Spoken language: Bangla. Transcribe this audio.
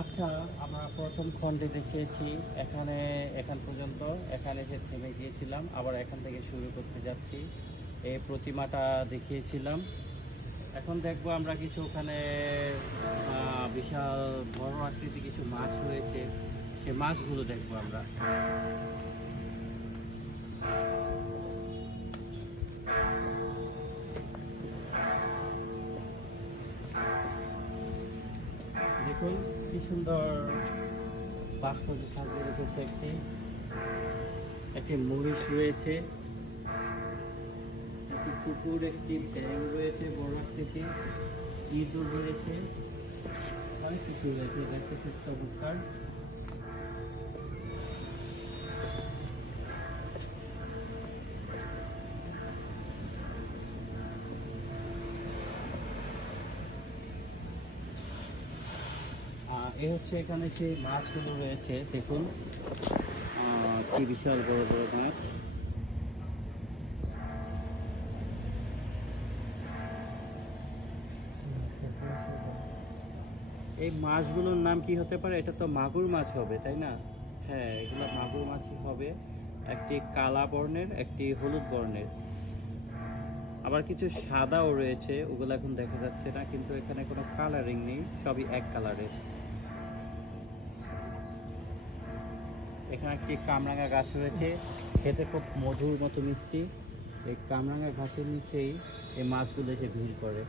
আচ্ছা আমরা প্রথম খণ্ডে দেখিয়েছি, এখানে, এখান পর্যন্ত, এখানে এসে থেমে গিয়েছিলাম, আবার এখান থেকে শুরু করতে যাচ্ছি। এই প্রতিমাটা দেখিয়েছিলাম। এখন দেখব আমরা কিছু ওখানে বিশাল বড় আকৃতি কিছু মাছ রয়েছে। সে মাছগুলো দেখব আমরা। দেখুন, কি সুন্দর ভাস্কর্য সাজিয়ে রেখেছে একটি একটি মহিষ রয়েছে, একটি কুকুর একটি ব্যাং রয়েছে, বড় আকৃতি ইঁদুর রয়েছে, অনেক কিছু রয়েছে, দেখতে খুব চমৎকার। আহ, এ হচ্ছে এখানে যে মাছগুলো রয়েছে দেখুন। কি বিশাল বড় বড় মাছ। এই মাছগুলোর নাম কি হতে পারে? এটা তো মাগুর মাছ হবে তাই না? হ্যাঁ এগুলো মাগুর মাছই হবে। একটি কালা বর্ণের একটি হলুদ বর্ণের। আবার কিছু সাদাও রয়েছে, ওগুলো এখন দেখা যাচ্ছে না, কিন্তু এখানে কোনো কালারিং নেই, সবই এক কালারের এখানে একটি কামরাঙা গাছ রয়েছে, খেতে খুব মধুর মতো মিষ্টি। এই কামরাঙা ঘাসের নিচেই এই মাছগুলো এসে ভিড় করে।